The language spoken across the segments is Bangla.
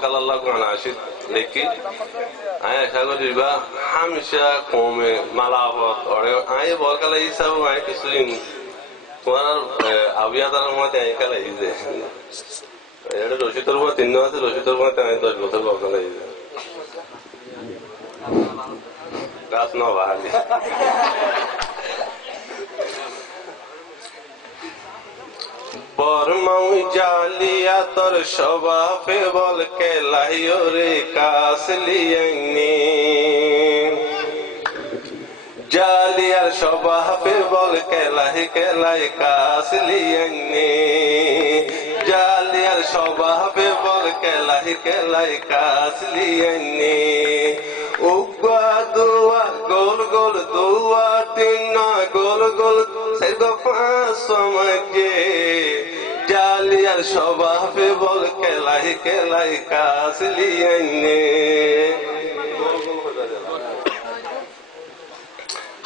বলকাল আল্লাহ কোরআন আসি দেখি আয় আশা করি বা হামেশা কমে মালাফত অরে আয় বলকাল হিসাব আয় কিছুদিন তোমার আবিয়াদার মধ্যে আয় কাল এই যে এটা রশিদর মধ্যে 3 আছে রশিদর মধ্যে আমি 10 বছর বলকাল এই যে গাছ না বাহালি বর্মাউ জালিয়া তোর স্বভাবে বল কেলাইও রে কাসলিয়ানি জালিয়ার স্বভাবে বল কেলাই কেলাই কাসলিয়ানি জালিয়ার স্বভাবে বল কেলাই কেলাই কাসলিয়ানি উগা দুয়া গোল গোল দুয়া তিনা গোল গোল সেগো পাঁচ সমাজে জালিয়ার স্বভাবে বল কেলাই কেলাই কাসলিয়ানে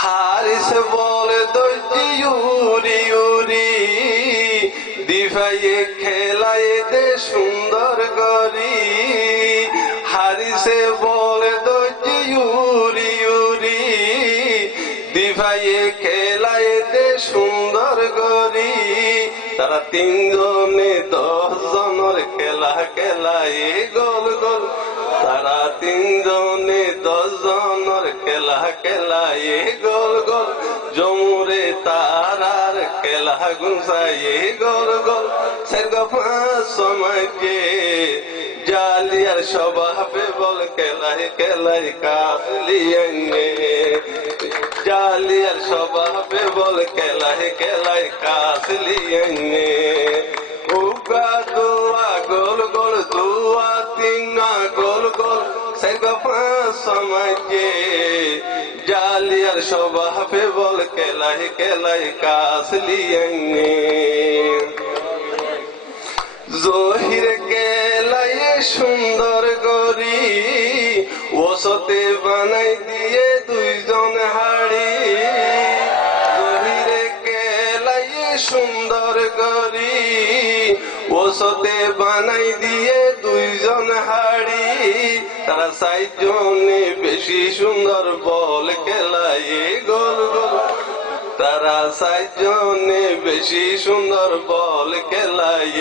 হারিস বল দইজি ইউরি ইউরি দিভাইয়ে খেলায় দে সুন্দর গরি হারিসে বল দইজি ইউরি ইউরি দিভাইয়ে খেলায় দে সুন্দর গরি তারা 3 জনে 10 জনের খেলা খেলায় গোল গোল তারা 3 জনে 10 জনের খেলা খেলায় গোল গোল জমুরে তারার খেলা গুনসায় গোল গোল সেরগো পাঁচ সমাজে জালিয়ার স্বভাবে বল কেলাই কেলাই কাসলিয়ানে জালিয়ার স্বভাবে বল কেলাই কেলাই কাসলিয়ানে উগা দুয়া গোল গোল দুয়া তিনা গোল গোল সেরগো পাঁচ সমাজে জালিয়ার স্বভাবে বল কেলাই কেলাই কাসলিয়ানে জহির কেলাই সুন্দর গরি ওসতে বানাই দিয়ে 2 জন হাড়ি জহির কেলাই সুন্দর গরি ওসতে বানাই দিয়ে 2 জন হাড়ি তারা 4 জনে বেশি সুন্দর বল খেলাই গোল গোল তারা 4 জনে বেশি সুন্দর বল খেলাই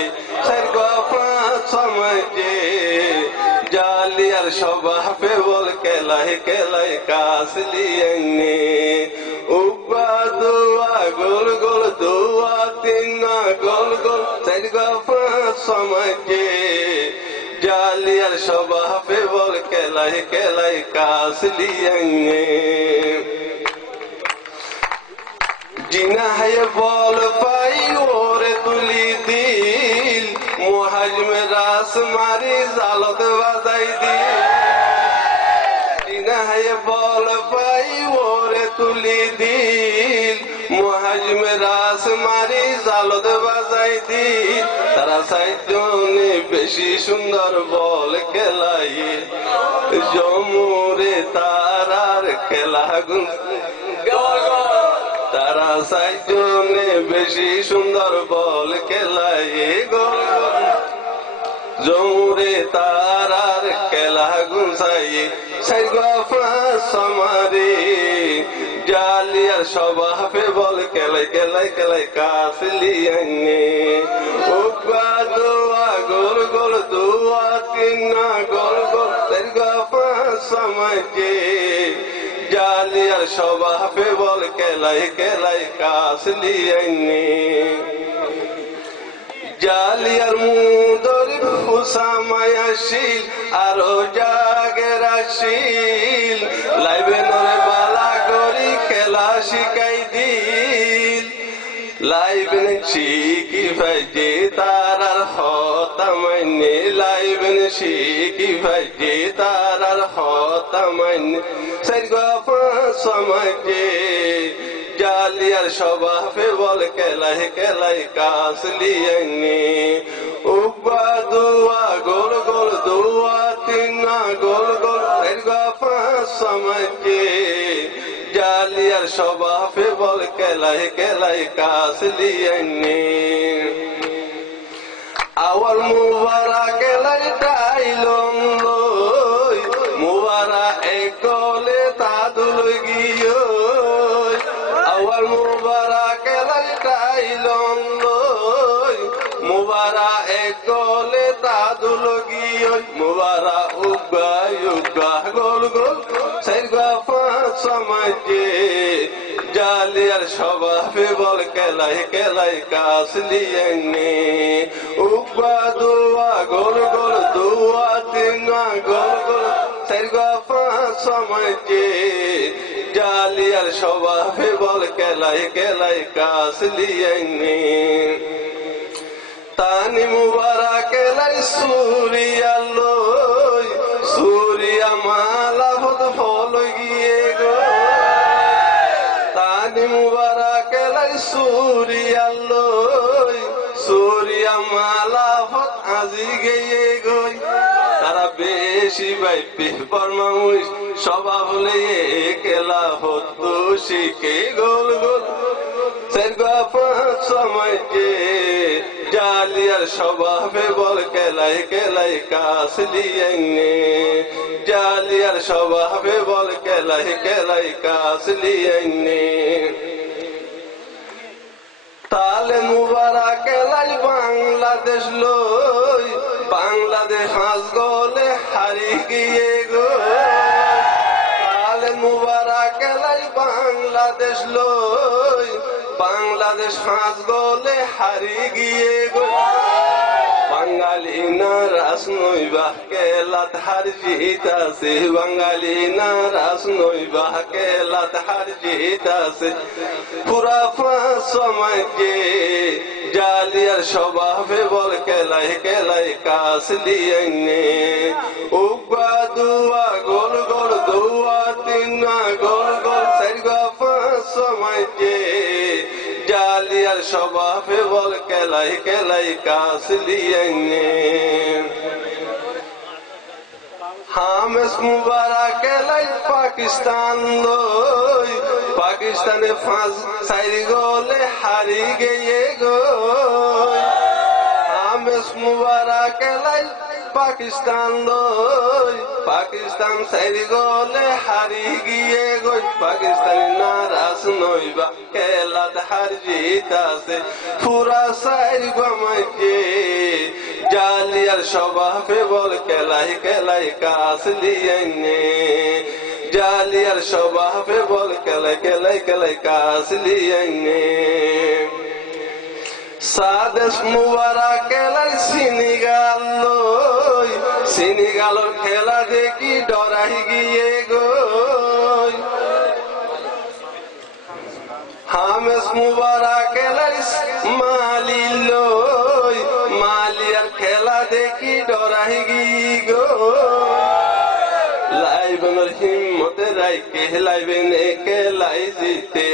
সেরগো পাঁচ সমাজে জালিয়ার স্বভাবে বল কেলাই কেলাই কাসলিয়ানে উগা দুয়া গোল গোল দুয়া তিনা গোল গোল সেরগো পাঁচ সমাজে জালিয়ার স্বভাবে বল কেলাই কেলাই কাসলিয়ানে জিনাহে বল পাই ওরে তুলি দিল মুহাজমে রাস মারি জালত বাজাই দিল জিনাহে বল পাই ওরে তুলি দিল মুহাজমে রাস মারি জালত বাজাই দিল তারা 4 জনে বেশি সুন্দর বল খেলাই জমুরে তারার খেলা গুন তারা 4 জনে বেশি সুন্দর বল খেলাই গোল জমুরে তারার খেলা গুনসাই সেরগো পাঁচ সমাজে জালিয়ার স্বভাবে বল কেলাই কেলাই কেলাই কাসলিয়ানে উগা দুয়া গোল গোল দুয়া তিনা গোল গোল সেরগো পাঁচ সমাজে জালিয়ার স্বভাবে বল কেলাই কেলাই কাসলিয়ানে জালিয়ার মুদর হুসামায়াশিল আরো জাগের আসিল লাইবে নরে বালা করি খেলা শিখাই দিল লাইবেন শিখি ভাইজে তারার হতামাইনে লাইবেন শিখি ভাইজে তারার হতামাইনে সেরগো পাঁচ সমাজে জালিয়ার স্বভাবে বল কেলাই কেলাই কাসলিয়ানে উগা দুয়া গোল গোল দুয়া তিনা গোল গোল সেরগো পাঁচ সমাজে জালিয়ার স্বভাবে বল কেলাই কেলাই কাসলিয়ানে আওয়াল মুবারক কেলাই ডাইলো মুবারা উগা উগা গোল গোল সাইরগা পাঁচ সমাজে জালিয়ার স্বভাবে বল কেলাই কেলাই কাসলিয়েনে উগা দুয়া গোল গোল দুয়া তিনা গোল গোল সাইরগা পাঁচ সমাজে জালিয়ার স্বভাবে বল কেলাই কেলাই কাসলিয়েনে তানি মুবারা কেলাই সুরিয়া লই সুরিয়া মালা ভদ ফল গিয়ে গো তানি মুবারা কেলাই সুরিয়া লই সুরিয়া মালা ভদ আজি গিয়ে গই তারা বেশি বাইপি বর্মামুই সবা বলে কেলা হতো শিখে গোল গোল সেরগা পাঁচ সময়কে জালিয়ার স্বভাবে বল কেলাই কেলাই কাসলিয়েনে জালিয়ার স্বভাবে বল কেলাই কেলাই কাসলিয়েনে তালে মুবারা কেলাই বাংলাদেশ লই বাংলাদেশ হাঁস গলে হারি গিয়ে গো তালে মুবারা কেলাই বাংলাদেশ লই বাংলাদেশ হাঁস গলে হারি গিয়ে গো বাঙালি নারাজ নইবা কেলাত হার জিত আছে বাঙালি নারাজ নইবা কেলাত হার জিত আছে পুরা পাঁচ সমাজে জালিয়ার স্বভাবে বল কেলাই কেলাই কাসলিয়েনে উগা দুয়া গোল গোল দুয়া তিনা গোল গোল সাইরগা পাঁচ সমাজে জালিয়ার স্বভাবে বল কেলাই কেলাই কাসলিয়েনে হামেস মুবারা কেলাই পাকিস্তান লই পাকিস্তানে ফাঁস সাইরি গলে হারি গিয়ে গো হামেস মুবারা কেলাই পাকিস্তান লই পাকিস্তান সাইরি গলে হারি গিয়ে গই পাকিস্তানি নারাজ নইবা খেলাত হার জিত আছে পুরা সাইরি গমাইকে জালিয়ার স্বভাবে বল কেলাই কেলাই কাসলিয়েনে জালিয়ার স্বভাবে বল কেলাই কেলাই কেলাই কাসলিয়েনে সাদেশ মুবারা কেলাই সিনিগাল লই সিনিগালর খেলা দেখি ডরাই গিয়ে গো হামেস মুবারা কেলাই মালি লই মালিয়ার খেলা দেখি ডরাই গিয়ে গো লাইবনের হিম্মতে রাইকে লাইবেন একে লাই জিতে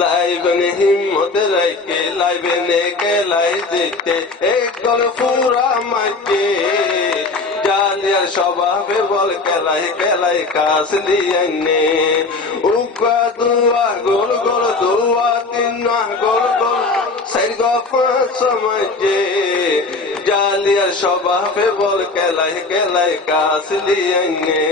লাইবেন হিম্মতে রাইকে লাইবেন একে লাই জিতে এক দল পুরা মাইকে জালিয়ার স্বভাবে বল কেলাই কেলাই কাসলিয়েনে উগা দুয়া গোল গোল দুয়া তিনা গোল গোল সাইরগা পাঁচ সমাজে জালিয়ার স্বভাবে বল কেলাই কেলাই কাসলিয়েনে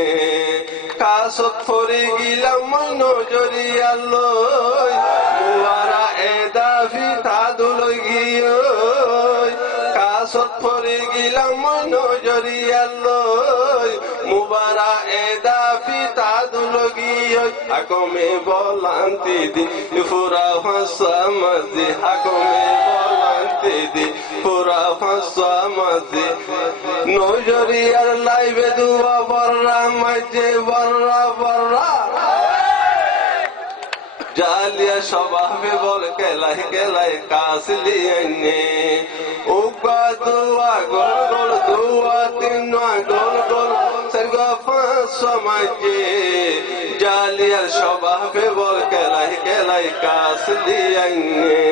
কাসত ফরি গিলাম নজরিয়া লই মুবারা এদাফি তাদুল গিয়ে কাসত ফরি গিলাম নজরিয়া লই মুবারা এদাফি তাদুল গিয়ে আকমে বলান্তি দি পুরা ভাষা মাঝে আকমে বলান্তি দি পুরা ভাষা মাঝে নজরিয়ার লাইবে দুয়া বর্রা মাঝে বর্রা বর্রা জালিয়া স্বভাবে বল কেলাই কেলাই কাসলিয়েনে উগা দুয়া গোল গোল দুয়া তিনা গোল গোল সাইরগা পাঁচ সমাজে জালিয়ার স্বভাবে বল কেলাই কেলাই কাসলিয়েনে